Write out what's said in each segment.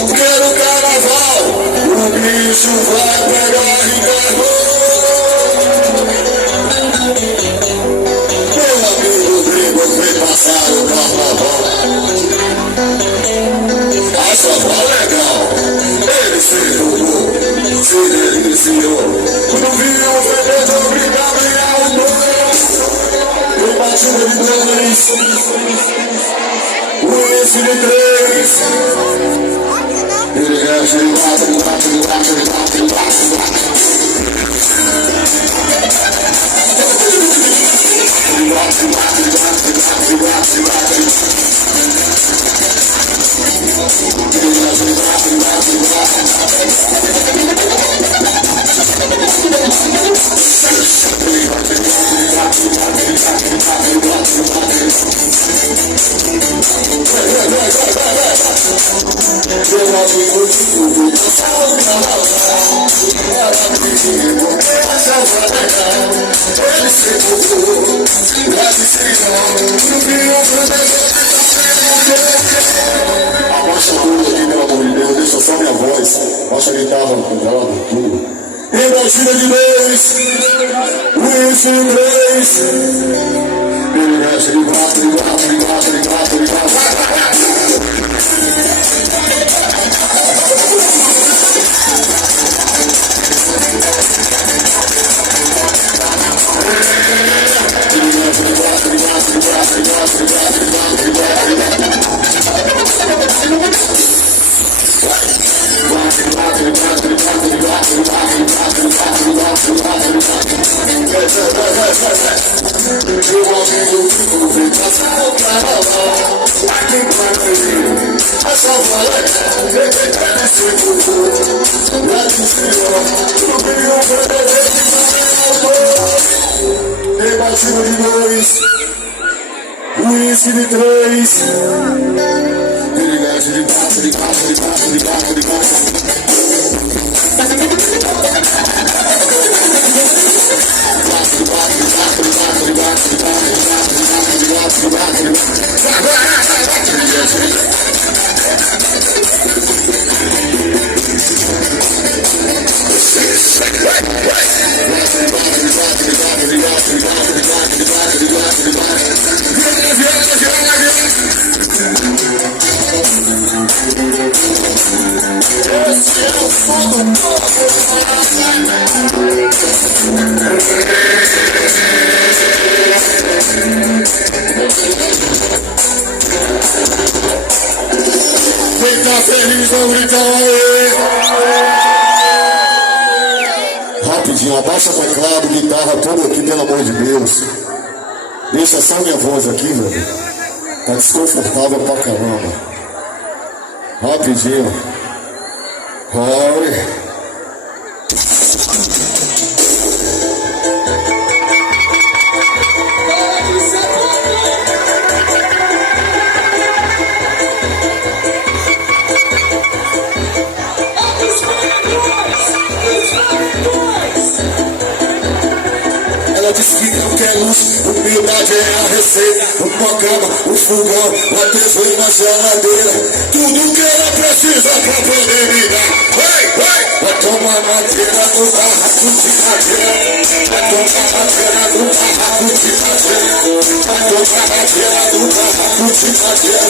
Pelo carnaval, o bicho vai pegar e meu amigo gringo foi passar o carnaval. A sova legal, ele se jogou, se deliciou. Quando viu o vendedor brigado e autor, eu bati de dois, o esse de três. Ele é gelado, abaixa tudo aqui, pelo amor de Deus, deixa só minha voz, baixa a guitarra, cuidado, tudo. E batida de dois, isso em três. Ele mexe de quatro, de quatro, de quatro, de quatro, de quatro. Tem batida de dois, uísque de três. Ele mexe de quatro, de quatro, de quatro, de quatro, de quatro. Quem tá feliz, vamos gritar aí. Rapidinho, abaixa teclado, guitarra, tudo aqui, pelo amor de Deus. Deixa só minha voz aqui, velho. Tá desconfortável pra caramba. Rapidinho. Olha. Ela disse que não quer luz, humildade é a receita. Uma cama, um fogão, uma TV e uma geladeira. Tudo que ela precisa pra poder me dar. Vai tomar madeira no barraco de madeira. Vai tomar madeira no barraco de madeira. Vai tomar madeira no barraco de madeira.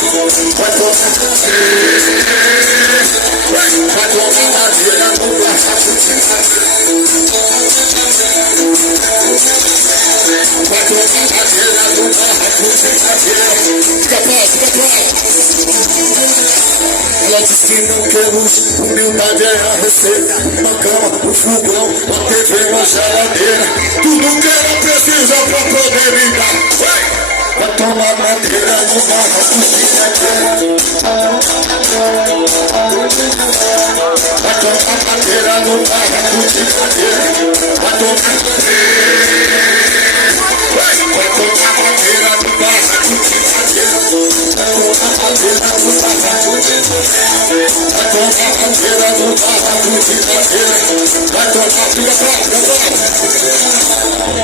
Vai tomar madeira no barraco de madeira. Vai tomar madeira no barraco de madeira. Fica pronto. Ela diz que não quer luz, humildade é a receita. Uma cama, um fogão, uma TV, uma geladeira. Tudo que ela precisa pra poder me dar. vai tomar madeira no barraco de madeira. Vai tomar madeira no barraco de madeira. Vai tomar madeira no barraco de madeira. Vai tomar madeira no barraco de madeira. Vai tomar madeira no barraco de madeira. Vai tomar fica pra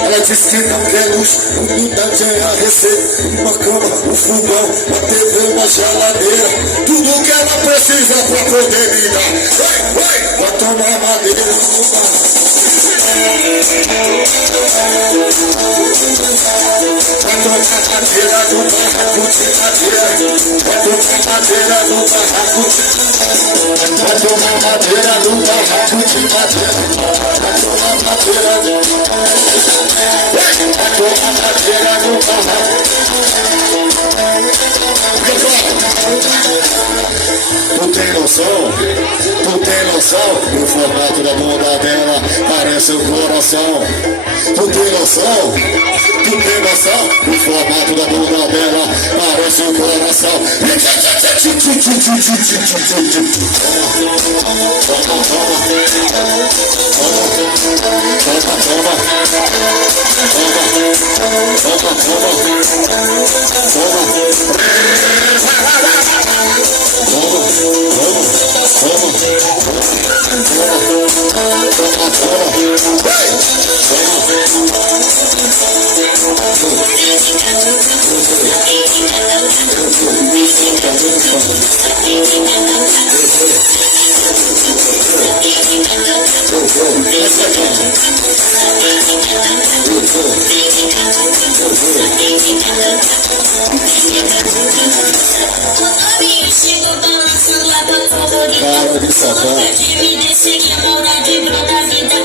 ela diz que não quer luz, umidade é a receita. Uma cama, um fogão, uma TV, uma geladeira. Tudo que ela precisa pra poder me dar. Vai tomar madeira no barraco. Vai tomar madeira no barraco de madeira. Vai tomar madeira no barraco de madeira. Vai tomar madeira no barraco de madeira. Vai tomar madeira no barraco. Tu tem noção? Tu tem noção? O formato da bunda dela parece um coração. Tu tem noção? Tu tem noção? O formato da bunda dela parece um coração. Cara de sapão. Que maravilha.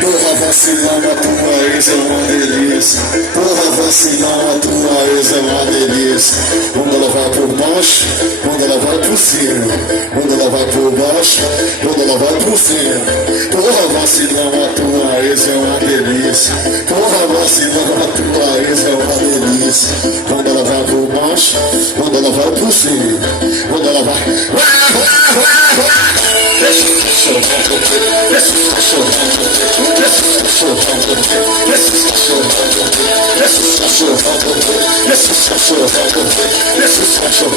Porra, vacilão, a tua ex é uma delícia. Porra, vacilão, a tua ex é uma delícia. Quando ela vai por baixo, quando ela vai por cima. Quando ela vai por baixo, quando ela vai por cima. Porra, vacilão, a tua ex é uma delícia. Porra, vacilão, a tua ex é uma delícia. Quando ela vai por baixo, quando ela vai por cima. Quando ela vai... Deixa o cachorro correr, deixa o cachorro correr, deixa o cachorro correr, deixa o cachorro correr, deixa o cachorro correr, deixa o cachorro correr, deixa o cachorro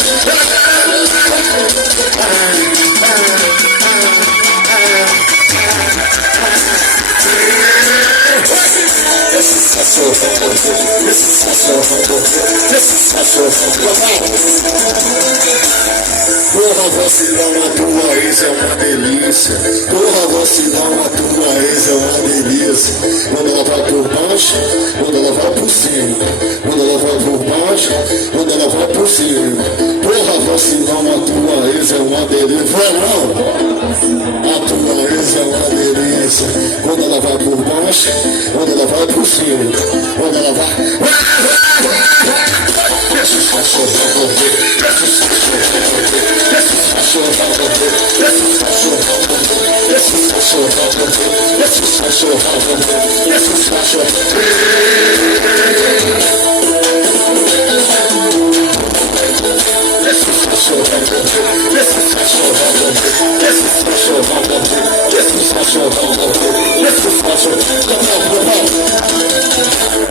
Porra, vacilão, a tua ex é uma delícia. Porra, vacilão, a tua ex é uma delícia. Quando ela vai por baixo, quando ela vai por cima. Quando ela vai por baixo, quando ela vai por cima. Porra, vacilão, a tua ex é uma delícia. Vai não! A tua ex é uma delícia. Quando ela vai por baixo, quando ela vai por cima. Quando ela vai... Deixa os cachorros correr, deixa os cachorros correr, deixa os cachorros correr, deixa os cachorros correr, deixa os cachorros correr, deixa os cachorros correr, deixa os cachorros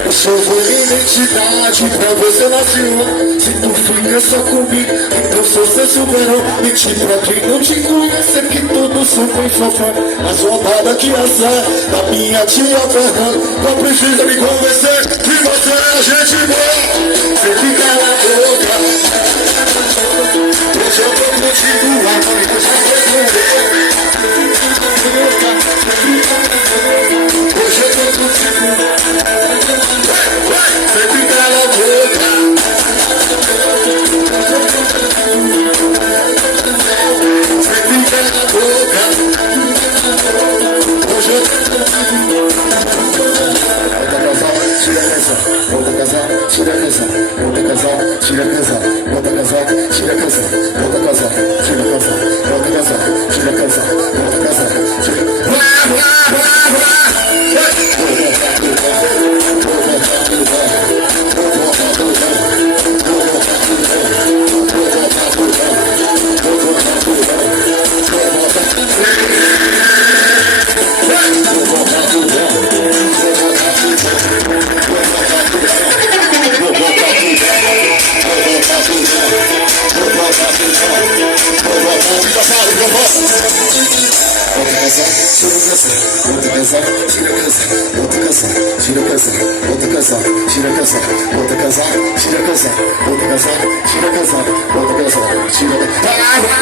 Eu sou identidade pra você nasceu. Se tu fica só comigo, então sou seu super-herói. Mentir pra quem não te conhece, que tudo super sofá. As roubadas que azar da minha tia Fernanda. Não precisa me convencer que você é gente boa. Você fica na boca. Hoje eu tô contigo, amanhã já foi com ele. Hoje eu tô contigo. casar, volta a casar, tira casar, volta a casar, tira casar, volta a casar, tira casar, volta a casar, tira casar.